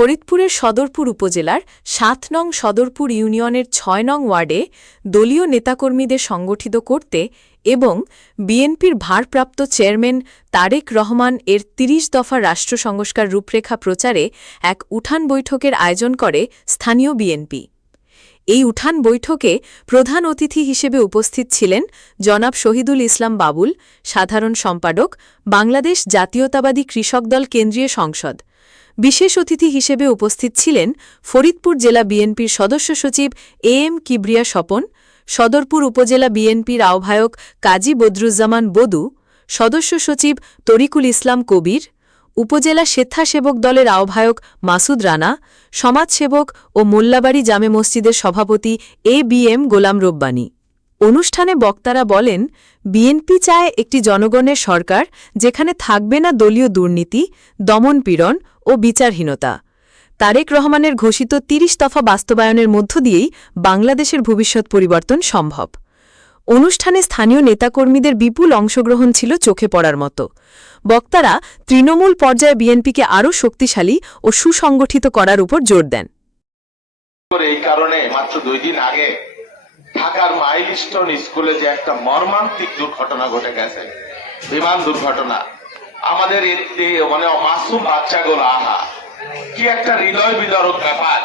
ফরিদপুরের সদরপুর উপজেলার সাত নং সদরপুর ইউনিয়নের ছয় নং ওয়ার্ডে দলীয় নেতাকর্মীদের সংগঠিত করতে এবং বিএনপির ভারপ্রাপ্ত চেয়ারম্যান তারেক রহমান এর ৩০ দফা রাষ্ট্র সংস্কার রূপরেখা প্রচারে এক উঠান বৈঠকের আয়োজন করে স্থানীয় বিএনপি। এই উঠান বৈঠকে প্রধান অতিথি হিসেবে উপস্থিত ছিলেন জনাব শহীদুল ইসলাম বাবুল, সাধারণ সম্পাদক, বাংলাদেশ জাতীয়তাবাদী কৃষক দল কেন্দ্রীয় সংসদ বিশেষ অতিথি হিসেবে উপস্থিত ছিলেন ফরিদপুর জেলা বিএনপির সদস্য সচিব এ এম কিবরিয়া স্বপন, সদরপুর উপজেলা বিএনপির আহ্বায়ক কাজী বদরুজ্জামান বদু, সদস্য সচিব তরিকুল ইসলাম কবির, উপজেলা স্বেচ্ছাসেবক দলের আহ্বায়ক মাসুদ রানা, সমাজসেবক ও মোল্লাবাড়ি জামে মসজিদের সভাপতি A B M Golam Rabbani. অনুষ্ঠানে বক্তারা বলেন, বিএনপি চায় একটি জনগণের সরকার যেখানে থাকবে না দলীয় দুর্নীতি দমনপীড়ন ও বিচারহীনতা। তারেক রহমানের ঘোষিত ৩০ দফা বাস্তবায়নের মধ্য দিয়েই বাংলাদেশের ভবিষ্যৎ পরিবর্তন সম্ভব। অনুষ্ঠানে স্থানীয় নেতাকর্মীদের বিপুল অংশগ্রহণ ছিল চোখে পড়ার মতো। বক্তারা তৃণমূল পর্যায়ে বিএনপিকে আরও শক্তিশালী ও সুসংগঠিত করার উপর জোর দেন। এই কারণে মাত্র দুই দিন আগে ঢাকার মাইলস্টোন স্কুলে যে একটা মর্মান্তিক দুর্ঘটনা ঘটে গেছে, বিমান দুর্ঘটনা আমাদের মানে মাসুম বাচ্চাগুলো, আহা, কি একটা হৃদয় বিদারক ব্যাপার।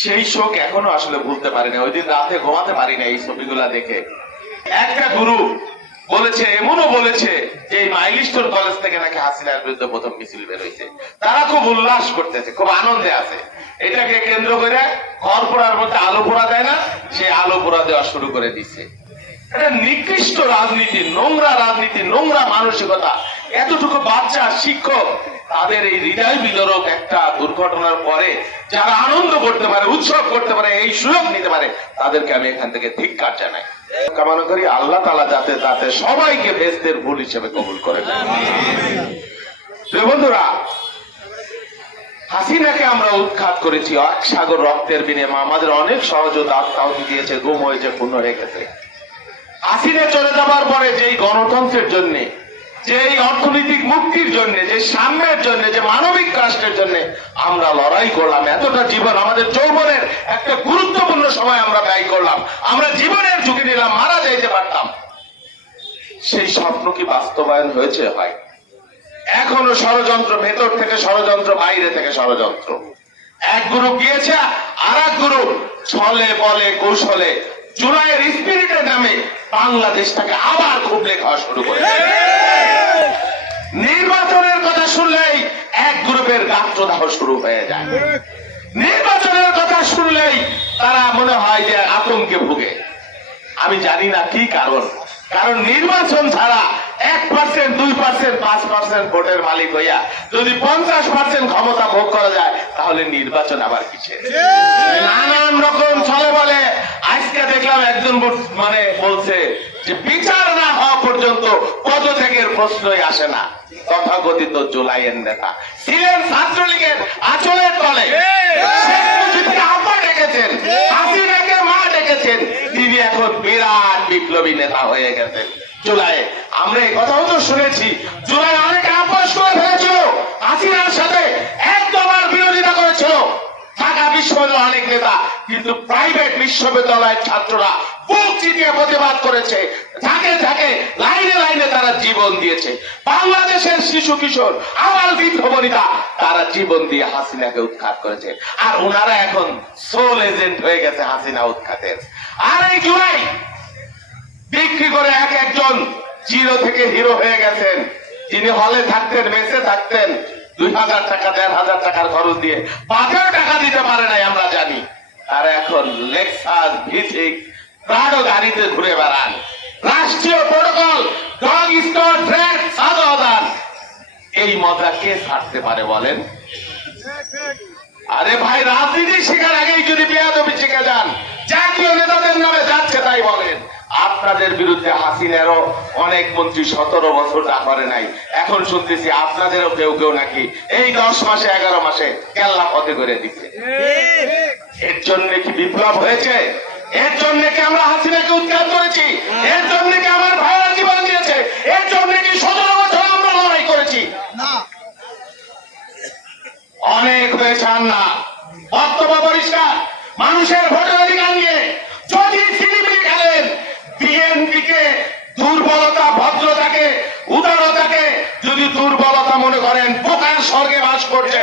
সেই শোক এখনও আসলে ভুলতে পারিনি, ওই দিন রাতে ঘুমাতে পারি না এই ছবিগুলা দেখে। একটা গুরু বলেছে, এমনও বলেছে যে এই মাইলিস্টোর কলেজ থেকে নাকি হাসিনার বিরুদ্ধে প্রথম মিছিল বেরোইছে তারা খুব উল্লাস করতেছে, খুব আনন্দে আছে। এটাকে কেন্দ্র করে ঘর পোড়ার মধ্যে আলো পোড়া দেয় না, সে আলো পোড়া দেওয়া শুরু করে দিচ্ছে এটা নিকৃষ্ট রাজনীতি, নোংরা রাজনীতি, নোংরা মানসিকতা এতটুকু বাচ্চা, শিক্ষক, তাদের এই হৃদয় বিদরক একটা দুর্ঘটনার পরে যারা আনন্দ করতে পারে, উৎসব করতে পারে, এই সুযোগ নিতে পারে, তাদেরকে আমি এখান থেকে ধিক্কার জানাই। কামনা করি আল্লাহ তালা যাতে যাতে সবাইকে ভেস্তের ভুল হিসেবে কবুল করে বন্ধুরা, হাসিনাকে আমরা উৎখাত করেছি এক সাগর রক্তের বিনিময়ে আমাদের অনেক সহযোগিতা আত্মাহতি দিয়েছে, গুম হয়েছে পূর্ণ রেখেছে হাসিনা চলে যাবার পরে যেই গণতন্ত্রের জন্য যেই অর্থনৈতিক মুক্তির জন্য, যে সাম্যের জন্য, যে মানবিক রাষ্ট্রের জন্য আমরা লড়াই করলাম, এতটা জীবন আমাদের যৌবনের একটা গুরুত্বপূর্ণ সময় আমরা ব্যয় করলাম। আমরা জীবনের ঝুঁকি নিলাম, মারা যাইতে পারতাম। সেই স্বপ্ন কি বাস্তবায়ন হয়েছে? হয়। এখনও ষড়যন্ত্র ভেতর থেকে ষড়যন্ত্র, বাইরে থেকে ষড়যন্ত্র। এক গ্রুপ গিয়েছে আর এক গ্রুপ ছলে বলে, কৌশলে জুলাইয়ের স্পিরিটের নামে বাংলাদেশটাকে আবার খুবলে খাওয়া শুরু করে নির্বাচনের কথা শুনলেই এক গ্রুপের গাত্রদাহ শুরু হয়ে যায়। নির্বাচনের কথা শুনলেই তারা মনে হয় যে আতঙ্কে ভুগে। আমি জানি না কি কারণ। কারণ নির্বাচন ছাড়া এক পার্সেন্ট দুই পার্সেন্ট পাঁচ পার্সেন্ট ভোটের মালিক হইয়া যদি পঞ্চাশ পার্সেন্ট ক্ষমতা ভোগ করা যায়, তাহলে নির্বাচন আবার কিসে নানান রকম দেখলাম একজন মানে বলছে যে বিচার না হওয়া পর্যন্ত পদত্যাগের প্রশ্নই আসে না। তথাকথিত জুলাইয়ের নেতা। ছিলেন ছাত্রলীগের আচলের তলে ডেকেছেন হাসিনাকে মা ডেকেছেন, তিনি এখন বিরাট বিপ্লবী নেতা হয়ে গেছেন। জুলাই আমরা এই কথাও তো শুনেছি জুলাই অনেক আপোষ করে ফেলেছিল হাসিনার সাথে একদমার বিরোধিতা করেছিল ঢাকা বিশ্ববিদ্যালয়ের অনেক নেতা কিন্তু প্রাইভেট বিশ্ববিদ্যালয়ের ছাত্ররা বুক প্রতিবাদ করেছে। লাইনে লাইনে তারা জীবন দিয়েছে। বাংলাদেশের শিশু কিশোর বৃদ্ধ বনিতা, তারা জীবন দিয়ে হাসিনাকে উৎখাত করেছে। আর ওনারা এখন সোল এজেন্ট হয়ে গেছে হাসিনা উৎখাতের। আর এই জুলাই বিক্রি করে এক একজন জিরো থেকে হিরো হয়ে গেছেন। যিনি হলে থাকতেন, মেসে থাকতেন। দুই হাজার টাকা, দেড় হাজার টাকার খরচ দিয়ে। পাঁচেও টাকা দিতে পারে নাই আর এখন লেক্সাস ভিথিক প্রাডো গাড়িতে ঘুরে বেড়ান। রাষ্ট্রীয় প্রোটোকল, ডগ স্টোর ট্রেড সাদান এই মজা কে ছাড়তে পারে বলেন? আরে ভাই, রাজনীতি শেখার আগেই যদি বেয়াদবি শিখে যান, জাতীয় নেতাদের নামে যাচ্ছে তাই বলেন। আপনাদের বিরুদ্ধে হাসিনেরও অনেক মন্ত্রী সতেরো বছর তা করে নাই। এখন শুনতেছি আপনাদেরও কেউ কেউ নাকি এই দশ মাসে, এগারো মাসে কেল্লা পথে করে দিচ্ছে। এর জন্য কি বিপ্লব হয়েছে? এর জন্য কি আমরা হাসিনাকে উৎখাত করেছি? এর জন্য কি আমার ভাইয়েরা জীবন দিয়েছে? এর জন্য কি সতেরো বছর আমরা লড়াই করেছি? অনেক হয়েছে না বক্তব্য পরিষ্কার। মানুষের ভোটের অধিকার নিয়ে যদি সিলিমিলি খেলেন বিএনপিকে দুর্বলতা ভদ্রতাকে উদারতাকে যদি দুর্বলতা মনে করেন পোকার স্বর্গে বাস করছে।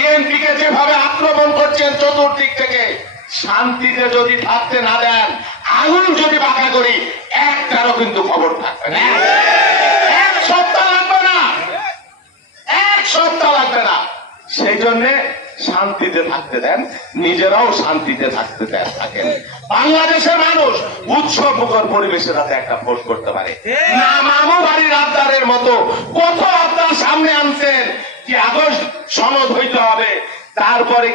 বিএনপি কে যেভাবে আক্রমণ করছেন চতুর্দিক থেকে শান্তিতে যদি থাকতে না দেন আঙুল যদি বাঁকা করি একটারও কিন্তু খবর থাকবে না। এক সপ্তাহ লাগবে না। এক সপ্তাহ লাগবে না। সেই জন্য শান্তিতে থাকতে দেন নিজেরাও শান্তিতে থাকতে দেন থাকেন। বাংলাদেশের মানুষ উৎসব মুখর পরিবেশে রাতে একটা ভোট করতে পারে। না মামু বাড়ির আবদারের মতো কত আবদার সামনে আনছেন আগস্ট সনদ হইতে হবে। তারপরে